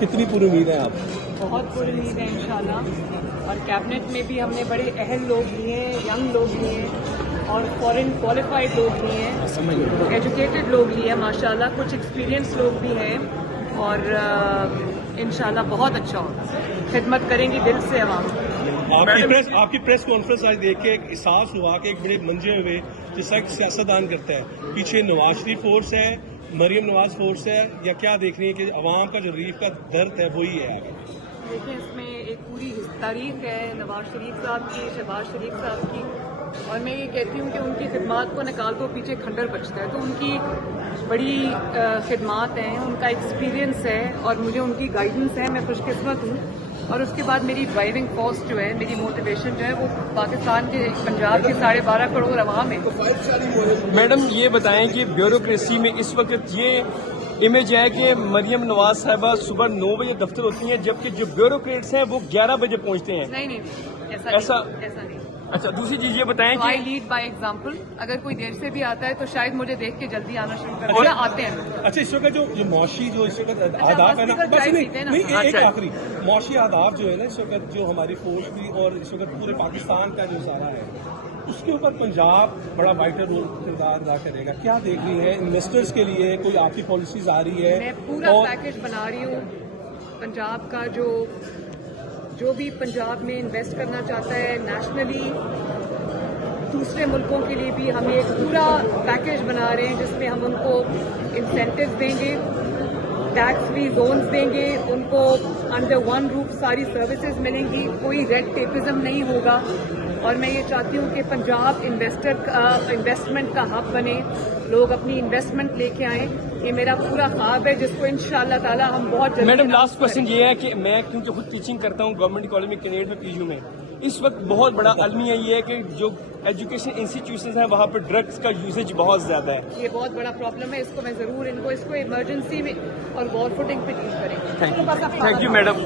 कितनी पूरी उम्मीद है आप? बहुत पूरी उम्मीद है इंशाल्लाह। और कैबिनेट में भी हमने बड़े अहल लोग लिए हैं, यंग लोग लिए हैं और फॉरेन क्वालिफाइड लोग लिए हैं, एजुकेटेड लोग लिए हैं माशाल्लाह, कुछ एक्सपीरियंस लोग भी हैं और इंशाल्लाह बहुत अच्छा होगा। खिदमत करेंगी दिल से अवाम। आपकी प्रेस कॉन्फ्रेंस आज देख के एक एहसास हुआ कि एक बड़े मंजे हुए जिस तरह सियासतदान करता है, पीछे नवाज शरीफ फोर्स है, मरियम नवाज फोर्स है, या क्या देख रही है कि अवाम का जो रीफ का दर्द है वही है आगे? देखिए, इसमें एक पूरी तारीख है नवाज शरीफ साहब की, शहबाज शरीफ साहब की, और मैं ये कहती हूँ कि उनकी खिदमात को निकाल दो पीछे खंडर बचता है। तो उनकी बड़ी खिदमात हैं, उनका एक्सपीरियंस है और मुझे उनकी गाइडेंस है, मैं खुशकिस्मत हूँ। और उसके बाद मेरी ड्राइविंग फोर्स जो है, मेरी मोटिवेशन जो है वो पाकिस्तान के, पंजाब के 12.5 करोड़ अवाम है। मैडम ये बताएं कि ब्यूरोक्रेसी में इस वक्त ये इमेज है कि मरियम नवाज साहिबा सुबह 9 बजे दफ्तर होती हैं, जबकि जो ब्यूरोक्रेट्स हैं वो 11 बजे पहुंचते हैं। नहीं, ऐसा नहीं। अच्छा, दूसरी चीज ये बताएं कि आई लीड बाय एग्जाम्पल। अगर कोई देर से भी आता है तो शायद मुझे देख के जल्दी आना शुरू कर दिया, आते हैं। अच्छा, इस वक्त जो मौशी जो इस वक्त आदाब है ना, बस नहीं एक आखिरी मौशी आदाब जो है ना इस वक्त, जो हमारी फौज की और इस वक्त पूरे पाकिस्तान का जो सारा है, उसके ऊपर पंजाब बड़ा वाइटल रोल किरदार अदा करेगा। क्या देख रही है इन्वेस्टर्स के लिए, कोई आपकी पॉलिसीज आ रही है? मैं पूरा पैकेज बना रही हूँ पंजाब का, जो भी पंजाब में इन्वेस्ट करना चाहता है नेशनली, दूसरे मुल्कों के लिए भी हम एक पूरा पैकेज बना रहे हैं जिसमें हम उनको इंसेंटिव देंगे, टैक्स फ्री जोन्स देंगे, उनको अंडर वन रूफ सारी सर्विसेज मिलेंगी, कोई रेड टेपिज्म नहीं होगा। और मैं ये चाहती हूँ कि पंजाब इन्वेस्टमेंट का हब बने, लोग अपनी इन्वेस्टमेंट लेके आएँ। ये मेरा पूरा ख्वाब है जिसको इंशाअल्लाह ताला हम बहुत जल्दी। मैडम लास्ट क्वेश्चन ये है कि मैं क्योंकि खुद टीचिंग करता हूँ गवर्नमेंट कॉलेज में, कैनेड में, पीयू में, इस वक्त बहुत बड़ा अलमिया ये है कि जो एजुकेशन इंस्टीट्यूशंस हैं वहाँ पर ड्रग्स का यूसेज बहुत ज्यादा है। ये बहुत बड़ा प्रॉब्लम है, इसको मैं जरूर इसको इमरजेंसी में और वॉर फुटिंग पे डील करेंगे। Thank you madam.